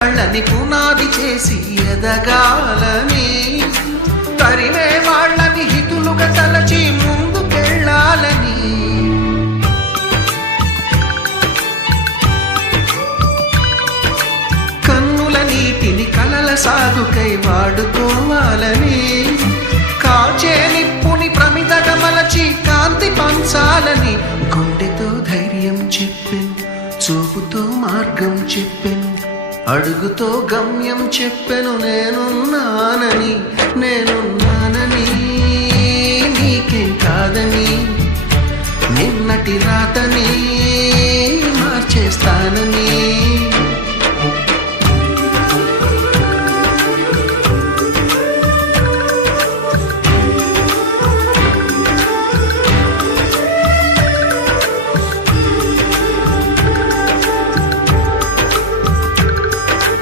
వాళ్ళని పునాది చేసి ఎదగాలని, తరిమే వాళ్ళని హితులుగా తలచి ముందుకెళ్ళాలని, కన్నుల నీటిని కలల సాగుకై వాడుకోవాలని, కాచే నిప్పుని ప్రమిదగా మలచి కాంతి పంచాలని, గుండెతో ధైర్యం చెప్పెను, చూపుతో మార్గం చెప్పెను, అడుగుతో గమ్యం చెప్పెను, నేనున్నానని నీకేం కాదని, నిన్నటి రాతని మార్చేస్తానని.